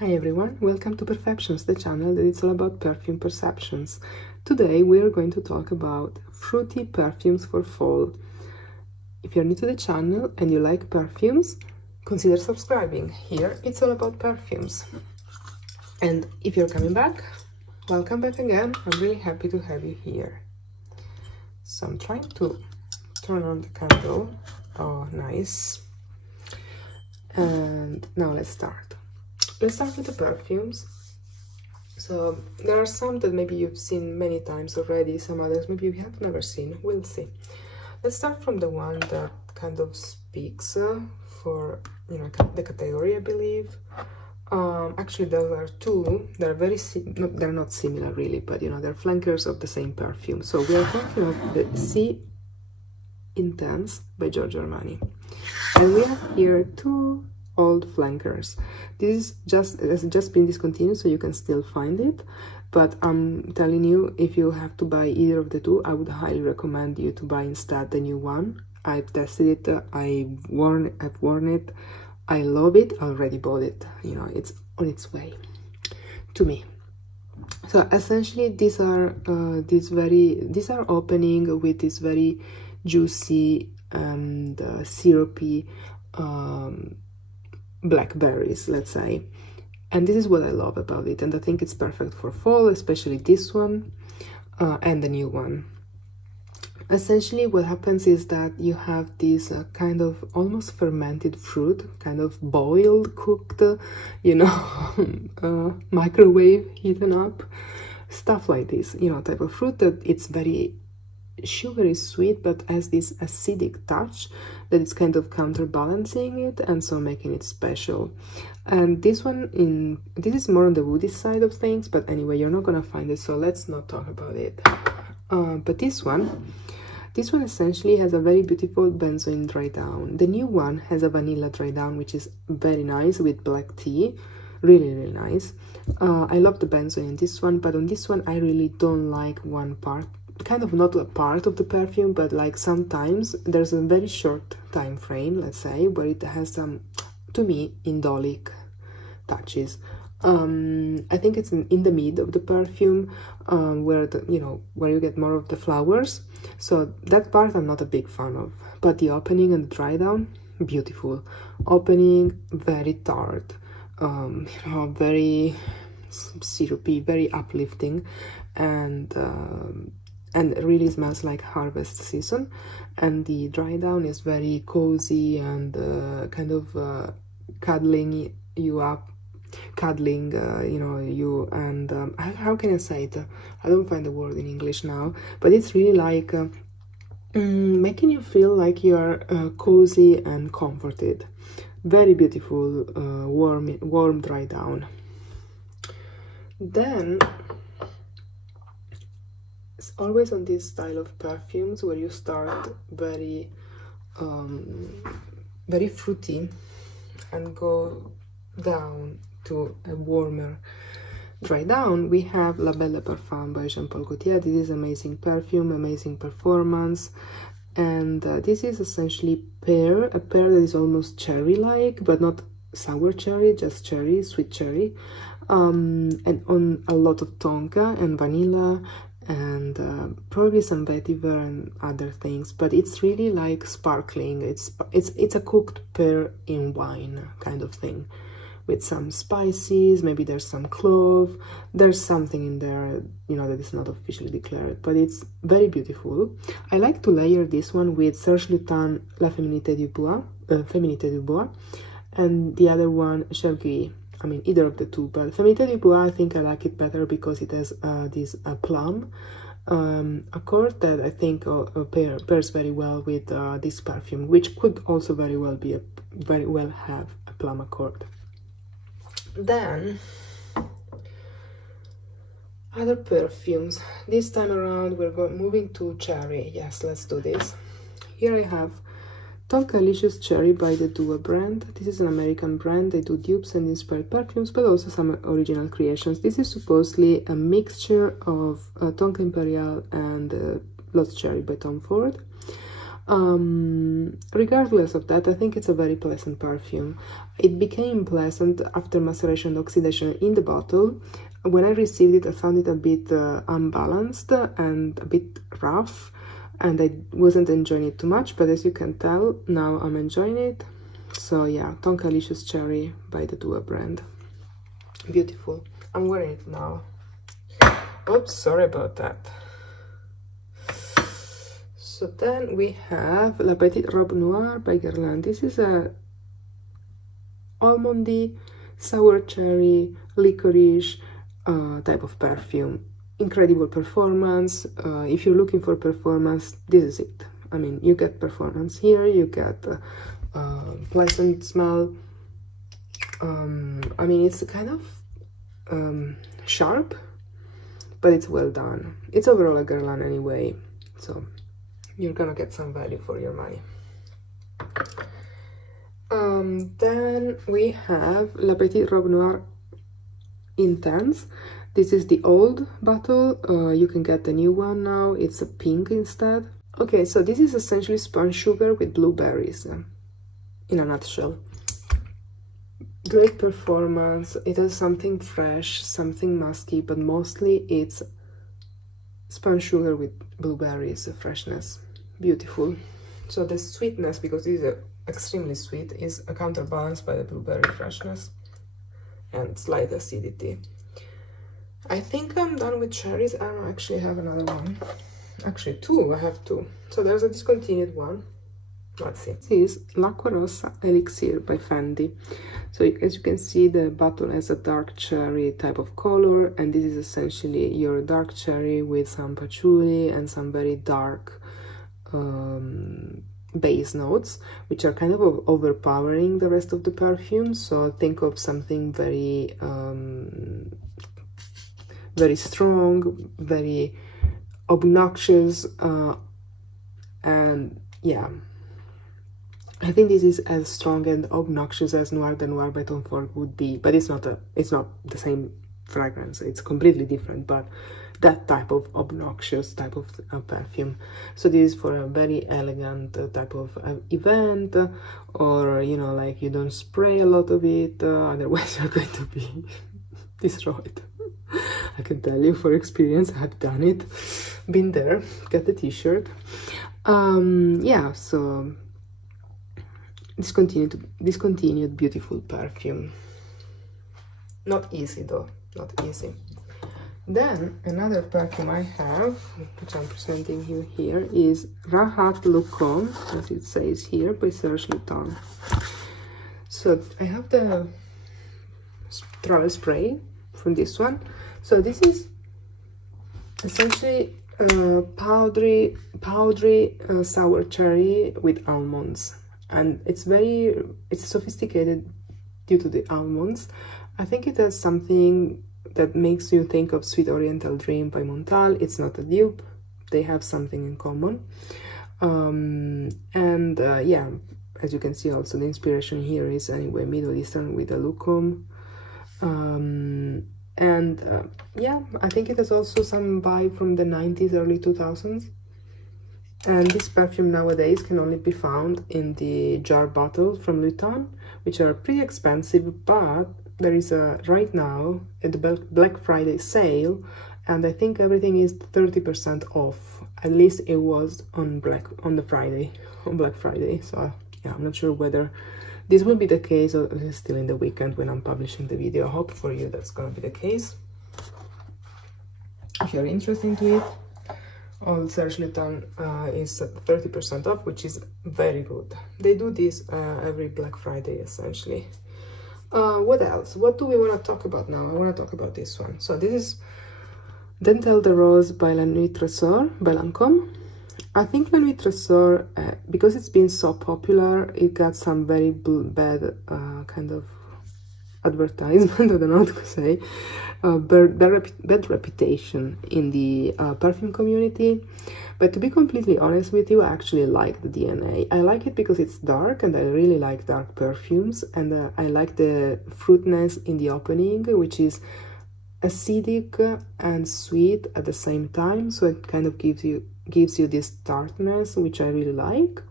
Hi everyone, welcome to Perceptions, the channel that is all about perfume perceptions. Today we are going to talk about fruity perfumes for fall. If you're new to the channel and you like perfumes, consider subscribing. Here it's all about perfumes. And if you're coming back, welcome back again. I'm really happy to have you here. So I'm trying to turn on the candle. Oh, nice. And now let's start. Let's start with the perfumes. So there are some that maybe you've seen many times already, some others maybe you have never seen. We'll see. Let's start from the one that kind of speaks for the category, I believe. Actually, there are two. They're they're not similar really, but they're flankers of the same perfume. So we are talking about the C Intense by Giorgio Armani, and we have here two old flankers. This has just been discontinued, so you can still find it, but I'm telling you, if you have to buy either of the two, I would highly recommend you to buy instead the new one. I've tested it, I've worn it, I love it. I already bought it, it's on its way to me. So essentially these are opening with this very juicy and syrupy blackberries, let's say, and this is what I love about it, and I think it's perfect for fall, especially this one and the new one. Essentially what happens is that you have this kind of almost fermented fruit, kind of boiled, cooked, microwave heaten up stuff like this, type of fruit that it's very sugary sweet but has this acidic touch that is kind of counterbalancing it and so making it special. And this is more on the woody side of things, but anyway, you're not gonna find it, so let's not talk about it. But this one essentially has a very beautiful benzoin dry down. The new one has a vanilla dry down, which is very nice with black tea, really nice. I love the benzoin in this one, but on this one I really don't like one part, kind of not a part of the perfume, but like sometimes there's a very short time frame, let's say, where it has some, to me, indolic touches. I think it's in the mid of the perfume, where where you get more of the flowers, so that part I'm not a big fan of, but the opening and the dry down, beautiful. Opening, very tart, very syrupy, very uplifting, and it really smells like harvest season. And the dry down is very cozy and kind of cuddling you up, you, and how can I say it? I don't find the word in English now, but it's really like making you feel like you're cozy and comforted. Very beautiful, warm dry down. Then it's always on this style of perfumes where you start very fruity and go down to a warmer dry down. We have La Belle Parfum by Jean-Paul Gaultier. This is amazing perfume, amazing performance, and this is essentially a pear that is almost cherry-like, but not sour cherry, just cherry, sweet cherry, and on a lot of tonka and vanilla, and probably some vetiver and other things, but it's really like sparkling. It's a cooked pear in wine kind of thing, with some spices, maybe there's some clove, there's something in there, that is not officially declared, but it's very beautiful. I like to layer this one with Serge Lutens La Féminité du Bois, and the other one Chergui. I mean, either of the two, but Féminité du Bois, I think I like it better because it has this plum accord that I think pairs very well with this perfume, which could also very well have a plum accord. Then other perfumes. This time around we're moving to cherry. Yes, let's do this. Here I have Tonkalicious Cherry by the Dua brand. This is an American brand. They do dupes and inspired perfumes, but also some original creations. This is supposedly a mixture of Tonka Imperial and Lost Cherry by Tom Ford. Regardless of that, I think it's a very pleasant perfume. It became pleasant after maceration and oxidation in the bottle. When I received it, I found it a bit unbalanced and a bit rough, and I wasn't enjoying it too much, but as you can tell, now I'm enjoying it. So yeah, Tonkalicious Cherry by the Dua brand. Beautiful. I'm wearing it now. Oops, sorry about that. So then we have La Petite Robe Noire by Guerlain. This is a almondy, sour cherry, licorice type of perfume. Incredible performance. If you're looking for performance, this is it. I mean, you get performance here, you get pleasant smell. I mean, it's kind of sharp, but it's well done. It's overall a Guerlain anyway, so you're gonna get some value for your money. Then we have La Petite Robe Noire Intense. This is the old bottle. You can get the new one now. It's a pink instead. Okay, so this is essentially spun sugar with blueberries in a nutshell. Great performance. It has something fresh, something musky, but mostly it's spun sugar with blueberries freshness. Beautiful. So the sweetness, because this is extremely sweet, is counterbalanced by the blueberry freshness and slight acidity. I think I'm done with cherries. I don't actually have another one. Actually, two. I have two. So there's a discontinued one. Let's see. This is L'Acquarossa Elixir by Fendi. So as you can see, the bottle has a dark cherry type of color, and this is essentially your dark cherry with some patchouli and some very dark base notes, which are kind of overpowering the rest of the perfume. So think of something very very strong, very obnoxious, and yeah, I think this is as strong and obnoxious as Noir de Noir by Tom Ford would be, but it's not the same fragrance. It's completely different, but that type of obnoxious type of perfume. So this is for a very elegant type of event, or you know, like you don't spray a lot of it, otherwise you're going to be destroyed. I can tell you for experience. I have done it, been there, got the t-shirt. Yeah, so discontinued beautiful perfume. Not easy though, not easy. Then another perfume I have, which I'm presenting you here, is Rahat Loukoum, as it says here, by Serge Lutens. So I have the travel spray from this one. So this is essentially powdery sour cherry with almonds, and it's sophisticated due to the almonds. I think it has something that makes you think of Sweet Oriental Dream by Montal. It's not a dupe, they have something in common. Yeah, as you can see, also the inspiration here is anyway Middle Eastern with the Loukoum. Yeah, I think it has also some vibe from the 90s, early 2000s. And this perfume nowadays can only be found in the jar bottles from Lutens, which are pretty expensive, but there is a right now at the Black Friday sale, and I think everything is 30% off. At least it was on Black Friday. So yeah, I'm not sure whether this will be the case or it's still in the weekend when I'm publishing the video. I hope for you that's gonna be the case. If you're interested in it, all Serge Lutens is 30% off, which is very good. They do this every Black Friday essentially. What else? What do we want to talk about now? I want to talk about this one. So this is Dentelle de Rose by La Nuit Trésor by Lancome. I think La Nuit Trésor, because it's been so popular, it got some very bad kind of advertisement, I don't know what to say, bad reputation in the perfume community. But to be completely honest with you, I actually like the DNA. I like it because it's dark, and I really like dark perfumes, and I like the fruitness in the opening, which is acidic and sweet at the same time, so it kind of gives you gives you this tartness, which I really like.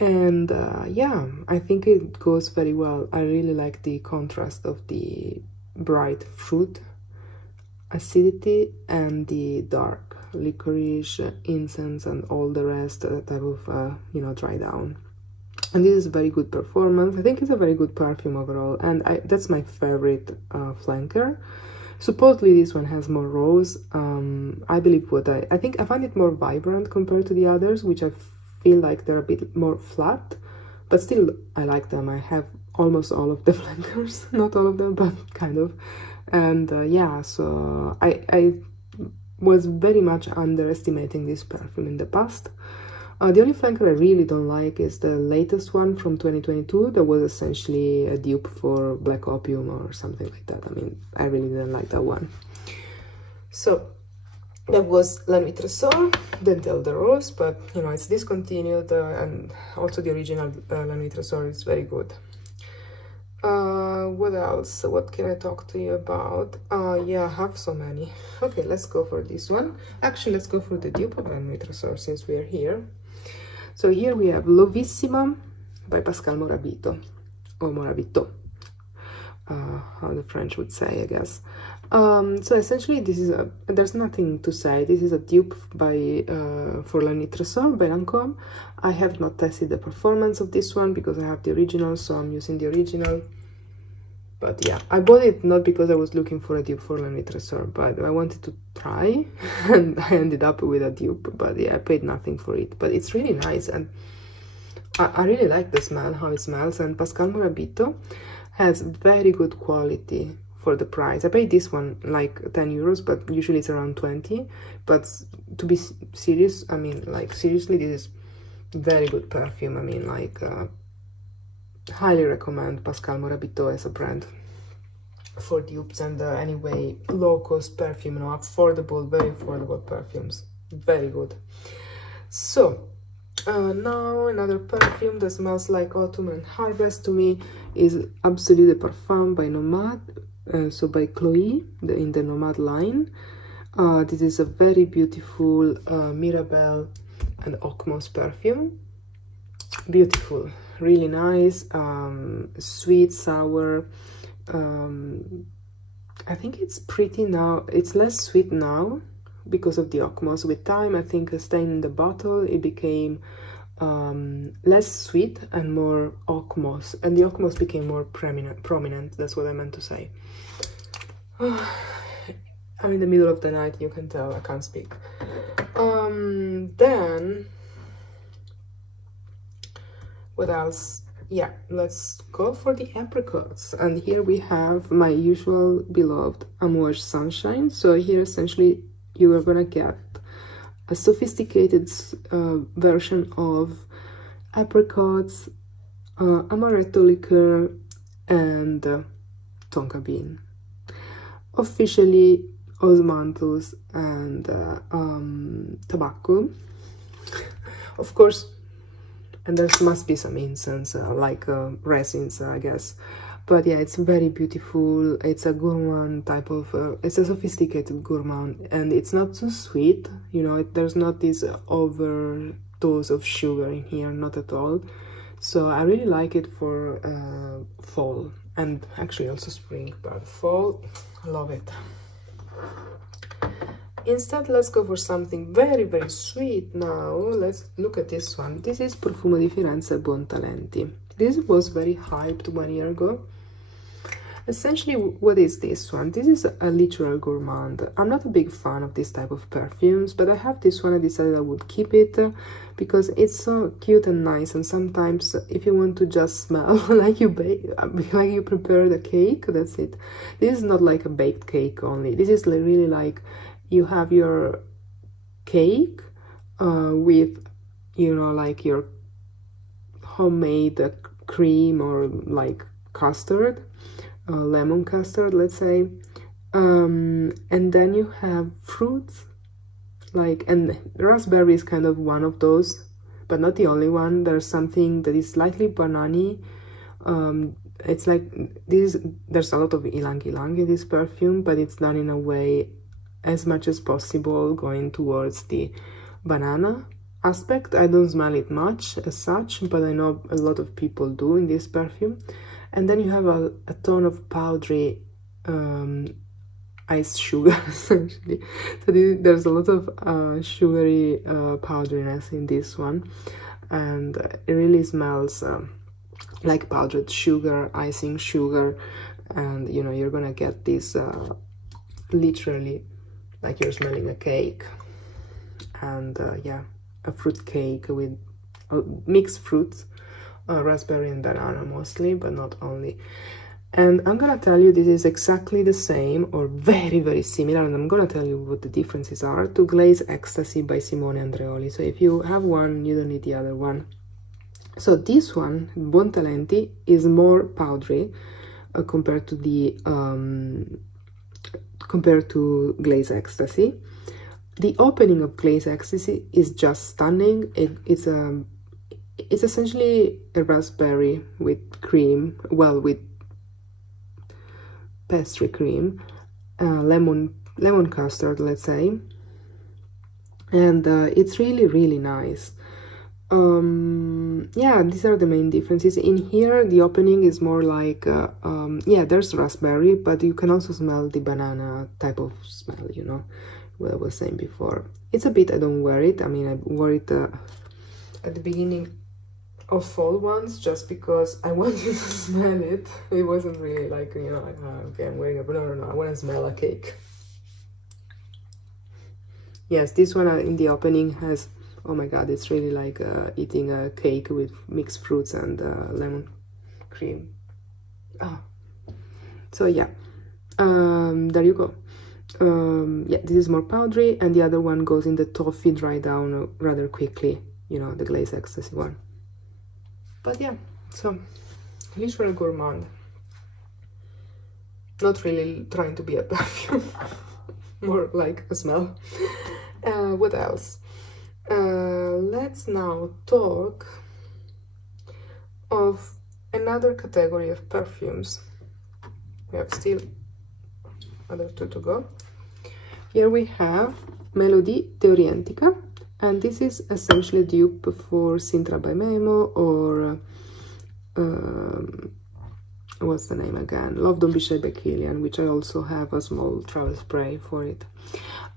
And yeah, I think it goes very well. I really like the contrast of the bright fruit acidity and the dark licorice, incense, and all the rest, type of you know, dry down. And this is a very good performance. I think it's a very good perfume overall, and that's my favorite flanker. Supposedly this one has more rose. I believe I think I find it more vibrant compared to the others, which I feel like they're a bit more flat, but still I like them. I have almost all of the flankers, not all of them, but kind of. And yeah, so I was very much underestimating this perfume in the past. The only flanker I really don't like is the latest one from 2022. That was essentially a dupe for Black Opium or something like that. I mean, I really didn't like that one. So that was La Nuit Trésor, Dentelle de Rose, but you know, it's discontinued, and also the original La Nuit Trésor is very good. What else? What can I talk to you about? Yeah, I have so many. Okay, let's go for this one. Actually, let's go for the dupe of La Nuit Trésor since we are here. So here we have Lovissima by Pascal Morabito, or Morabito, how the French would say, I guess. So essentially this is there's nothing to say. This is a dupe by for La Nuit Trésor by Lancome. I have not tested the performance of this one because I have the original, so I'm using the original. But yeah, I bought it not because I was looking for a dupe for La Nuit Trésor, but I wanted to try, and I ended up with a dupe. But yeah, I paid nothing for it. But it's really nice, and I really like the smell, how it smells. And Pascal Morabito has very good quality for the price. I paid this one like 10 euros, but usually it's around 20. But to be serious, I mean, like seriously, this is very good perfume. I mean, like highly recommend Pascal Morabito as a brand for dupes and anyway low-cost perfume, you know, affordable, very affordable perfumes, very good. So now another perfume that smells like autumn and harvest to me is Absolu de Parfum by Nomade, so by Chloe, in the Nomade line. This is a very beautiful Mirabelle and Ockmoss perfume. Beautiful, really nice, sweet, sour. I think it's pretty now, it's less sweet now because of the Ockmoss. With time, I think staying in the bottle, it became less sweet and more Ockmoss, and the Ockmoss became more prominent. That's what I meant to say. I'm in the middle of the night, you can tell I can't speak. Then what else? Yeah, let's go for the apricots. And here we have my usual beloved Amouage Sunshine. So here essentially you are gonna get a sophisticated version of apricots, amaretto liqueur, and tonka bean. Officially osmanthus and tobacco, of course. And there must be some incense, like resins, I guess. But yeah, it's very beautiful. It's a gourmand type of, it's a sophisticated gourmand. And it's not too sweet, you know, there's not this overdose of sugar in here, not at all. So I really like it for fall, and actually also spring, but fall, I love it. Instead, let's go for something very, very sweet now. Let's look at this one. This is Profumo di Firenze Buontalenti. This was very hyped 1 year ago. Essentially, what is this one? This is a literal gourmand. I'm not a big fan of this type of perfumes, but I have this one. I decided I would keep it because it's so cute and nice. And sometimes, if you want to just smell like you prepare the cake, that's it. This is not like a baked cake only. This is really like you have your cake with, you know, like your homemade cream or like custard, lemon custard, let's say, and then you have fruits, like, and raspberry is kind of one of those, but not the only one. There's something that is slightly banana-y. It's like this. There's a lot of ylang-ylang in this perfume, but it's done in a way as much as possible going towards the banana aspect. I don't smell it much as such, but I know a lot of people do in this perfume. And then you have a tone of powdery ice sugar, essentially. So there's a lot of sugary powderiness in this one, and it really smells like powdered sugar, icing sugar, and you know, you're gonna get this literally like you're smelling a cake. And yeah, a fruit cake with mixed fruits, raspberry and banana mostly, but not only. And I'm gonna tell you this is exactly the same or very, very similar, and I'm gonna tell you what the differences are, to Glaze Ecstasy by Simone Andreoli. So if you have one, you don't need the other one. So this one, Buontalenti, is more powdery compared to the Glaze Ecstasy. The opening of Glaze Ecstasy is just stunning. It's essentially a raspberry with cream, well, with pastry cream, lemon custard, let's say, and it's really, really nice. Yeah, these are the main differences. In here, the opening is more like, yeah, there's raspberry, but you can also smell the banana type of smell, you know, what I was saying before. It's a bit, I don't wear it. I mean, I wore it at the beginning of fall once, just because I wanted to smell it. It wasn't really like, you know, like, okay, I'm wearing it, but no, I want to smell a cake. Yes, this one in the opening has, oh my god, it's really like eating a cake with mixed fruits and lemon cream. So yeah, there you go. Yeah, this is more powdery, and the other one goes in the toffee, dry down rather quickly, you know, the Glaze Ecstasy one. But yeah, so literal gourmand. Not really trying to be a perfume, more like a smell. What else? Let's now talk of another category of perfumes. We have still other two to go. Here we have Melodie de Orientica, and this is essentially a dupe for Sintra by Memo, or what's the name again? Love Don't Be Shy by Kilian, which I also have a small travel spray for it.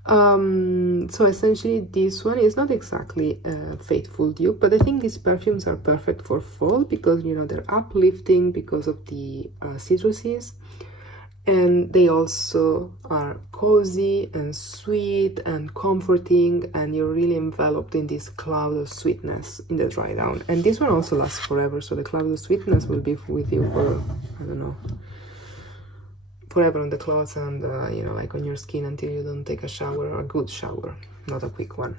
So essentially this one is not exactly a faithful dupe, but I think these perfumes are perfect for fall because, you know, they're uplifting because of the citruses, and they also are cozy and sweet and comforting, and you're really enveloped in this cloud of sweetness in the dry down. And this one also lasts forever, so the cloud of sweetness will be with you for, I don't know, forever on the clothes and you know, like on your skin until you don't take a shower, or a good shower, not a quick one.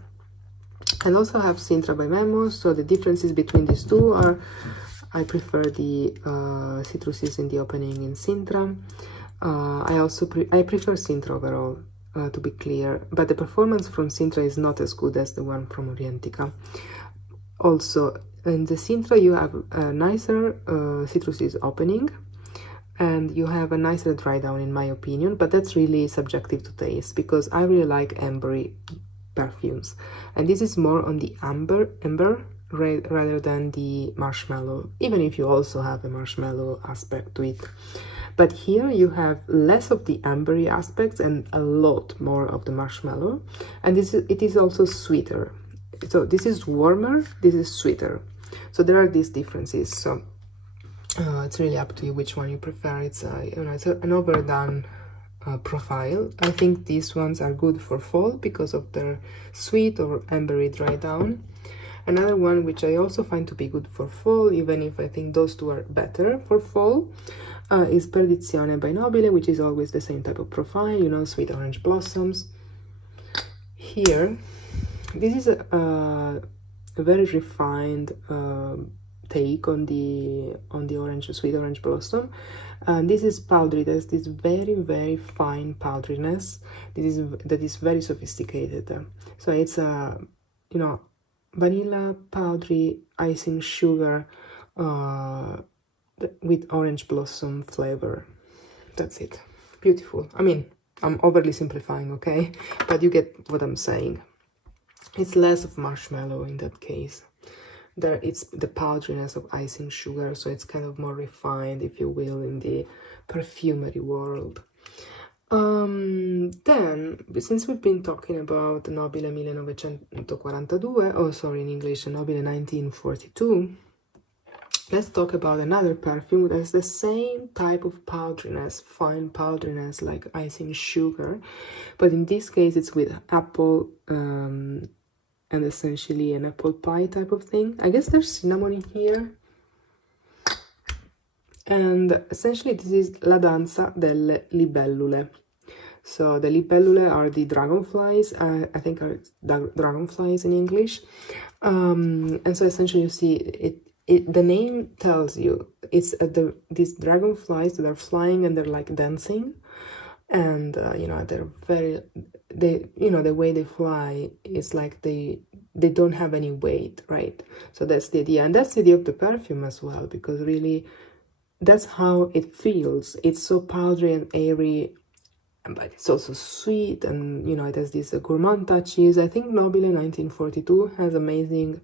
I also have Sintra by Memo, so the differences between these two are, I prefer the citruses in the opening in Sintra. I prefer Sintra overall, to be clear, but the performance from Sintra is not as good as the one from Orientica. Also, in the Sintra you have a nicer citruses opening, and you have a nicer dry down, in my opinion, but that's really subjective to taste, because I really like ambery perfumes, and this is more on the amber rather than the marshmallow, even if you also have a marshmallow aspect to it. But here you have less of the ambery aspects and a lot more of the marshmallow, and it is also sweeter. So this is warmer, this is sweeter, so there are these differences. So it's really up to you which one you prefer. It's you know, it's an overdone profile. I think these ones are good for fall because of their sweet or ambery dry down. Another one which I also find to be good for fall, even if I think those two are better for fall, is Perdizione by Nobile, which is always the same type of profile, you know, sweet orange blossoms. Here, this is a very refined take on the orange, sweet orange blossom. This is powdery. There's this very, very fine powderiness. That is very sophisticated. So it's a, you know, vanilla, powdery, icing sugar with orange blossom flavor. That's it. Beautiful. I mean, I'm overly simplifying, okay, but you get what I'm saying. It's less of marshmallow in that case. There it's the powderiness of icing sugar, so it's kind of more refined, if you will, in the perfumery world. Then, since we've been talking about Nobile 1942, oh sorry, in English, Nobile 1942, let's talk about another perfume that's the same type of powderiness, fine powderiness like icing sugar, but in this case it's with apple and essentially an apple pie type of thing. I guess there's cinnamon in here. And essentially this is La Danza delle Libellule. So the libellule are the dragonflies, I think are dragonflies in English. And so essentially you see the name tells you it's these dragonflies that are flying and they're like dancing, and you know, they're you know, the way they fly is like they don't have any weight, right? So that's the idea, and that's the idea of the perfume as well, because really that's how it feels. It's so powdery and airy, but it's also sweet, and you know, it has these gourmand touches. I think Nobile 1942 has an amazing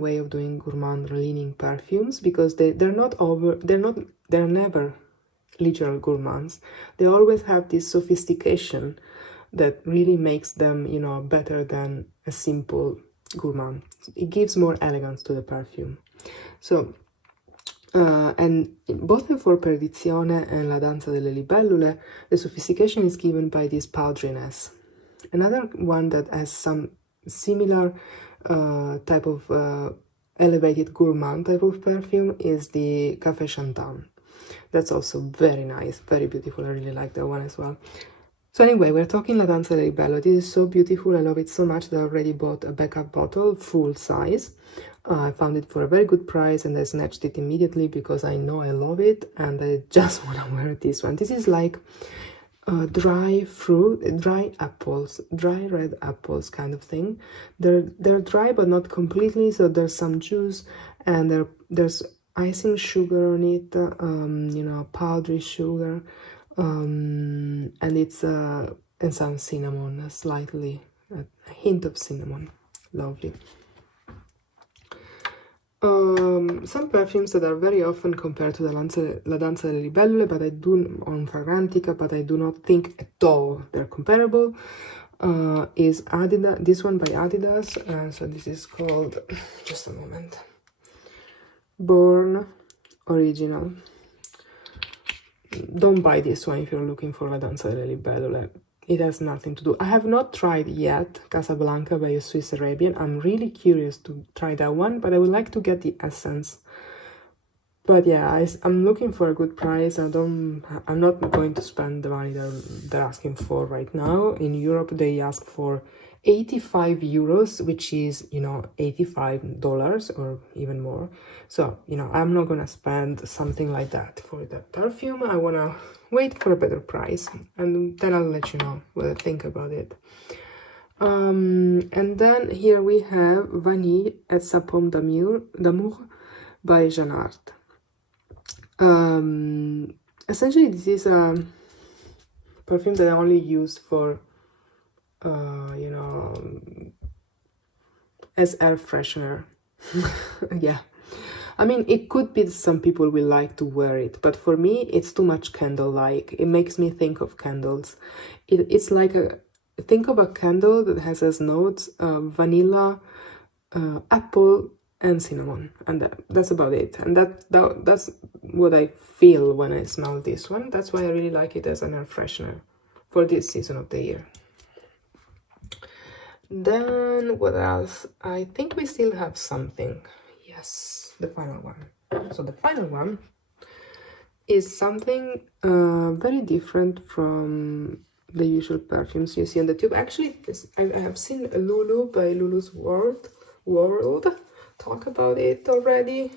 way of doing gourmand leaning perfumes, because they're never literal gourmands. They always have this sophistication that really makes them, you know, better than a simple gourmand. It gives more elegance to the perfume. So and both for Perdizione and La Danza delle Libellule, the sophistication is given by this powderiness. Another one that has some similar type of elevated gourmand type of perfume is the Café Chantan. That's also very nice, very beautiful. I really like that one as well. So anyway, we're talking La Danza delle Libellule. This is so beautiful. I love it so much that I already bought a backup bottle, full size. I found it for a very good price and I snatched it immediately because I know I love it and I just want to wear this one. This is like dry fruit, dry apples, dry red apples kind of thing. They're dry but not completely, so there's some juice and there's icing sugar on it, you know, powdery sugar, and it's and some cinnamon, a hint of cinnamon. Lovely. Some perfumes that are very often compared to La Danza delle Libellule, but I do on Fragrantica, but I do not think at all they're comparable. Is Adidas, this one by Adidas. So this is called, just a moment, Born Original. Don't buy this one if you're looking for La Danza delle Libellule. It has nothing to do. I have not tried yet Casablanca by a Swiss Arabian. I'm really curious to try that one, but I would like to get the essence. But yeah, I'm looking for a good price. I'm not going to spend the money they're asking for right now. In Europe, they ask for 85 euros, which is, you know, $85 or even more. So, you know, I'm not gonna spend something like that for that perfume. I wanna wait for a better price and then I'll let you know what I think about it. And then here we have Vanille et sa pomme d'amour by Jean Art. Essentially this is a perfume that I only use for you know, as air freshener. Yeah, I mean, it could be some people will like to wear it, but for me it's too much candle-like. It makes me think of candles. It's like think of a candle that has as notes vanilla, apple and cinnamon, and that's about it. And that's what I feel when I smell this one. That's why I really like it as an air freshener for this season of the year. Then what else? I think we still have something. Yes, the final one. So the final one is something very different from the usual perfumes you see on the tube. Actually, I have seen Lulu by Lulu's World talk about it already.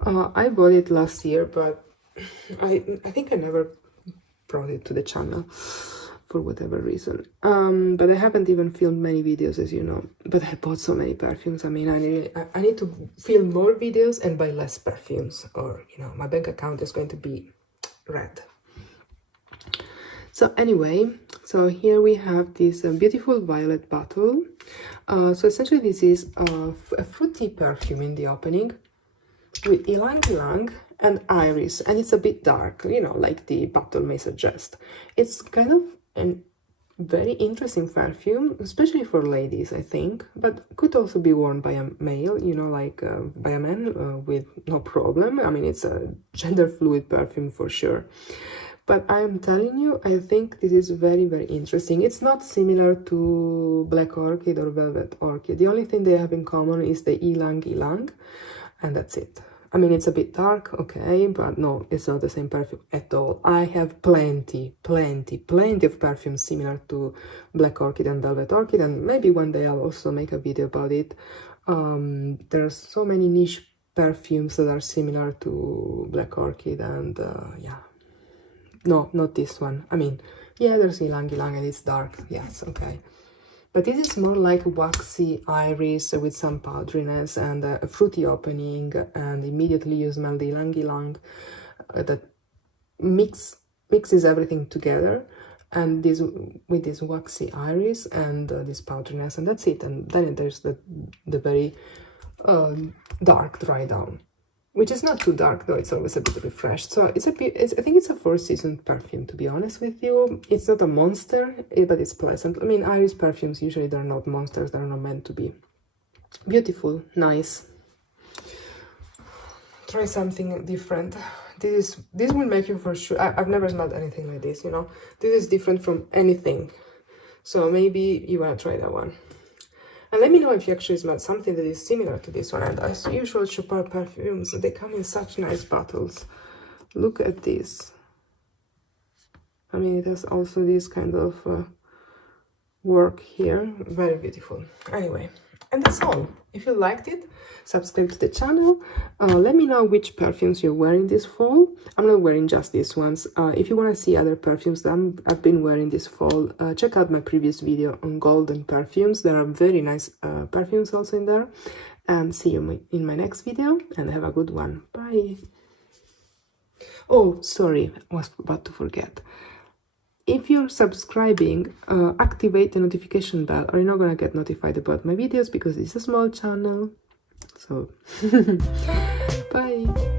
I bought it last year, but I think I never brought it to the channel for whatever reason. But I haven't even filmed many videos, as you know. But I bought so many perfumes. I mean, I need to film more videos and buy less perfumes, or you know, my bank account is going to be red. So anyway, So here we have this beautiful violet bottle. So essentially this is a fruity perfume in the opening with ylang ylang and iris, and it's a bit dark, you know, like the bottle may suggest. It's kind of a very interesting perfume, especially for ladies, I think, but could also be worn by a male, you know, like by a man with no problem. I mean, it's a gender fluid perfume for sure. But I'm telling you, I think this is very, very interesting. It's not similar to Black Orchid or Velvet Orchid. The only thing they have in common is the ylang ylang, and that's it. I mean, it's a bit dark, okay, but no, it's not the same perfume at all. I have plenty of perfumes similar to Black Orchid and Velvet Orchid, and maybe one day I'll also make a video about it. There's so many niche perfumes that are similar to Black Orchid, and yeah. No, not this one. I mean, yeah, there's ylang ylang and it's dark. Yes, okay. But this is more like waxy iris with some powderiness and a fruity opening, and immediately you smell the ylang ylang that mixes everything together, and this with this waxy iris and this powderiness, and that's it. And then there's the very dark dry down, which is not too dark though. It's always a bit refreshed. So it's a bit, I think it's a 4-season perfume, to be honest with you. It's not a monster, but it's pleasant. I mean, iris perfumes usually they're not monsters, they're not meant to be. Beautiful, nice. Try something different. This will make you for sure. I've never smelled anything like this, you know. This is different from anything. So maybe you wanna try that one. And let me know if you actually smell something that is similar to this one. And as usual, chopard perfumes, they come in such nice bottles. Look at this. I mean, it has also this kind of work here. Very beautiful. Anyway, and that's all. If you liked it, subscribe to the channel. Let me know which perfumes you're wearing this fall. I'm not wearing just these ones. If you want to see other perfumes that I've been wearing this fall, check out my previous video on golden perfumes. There are very nice perfumes also in there. And see you in my next video, and have a good one. Bye. Oh, sorry, I was about to forget. If you're subscribing, activate the notification bell, or you're not gonna get notified about my videos, because it's a small channel. So, bye.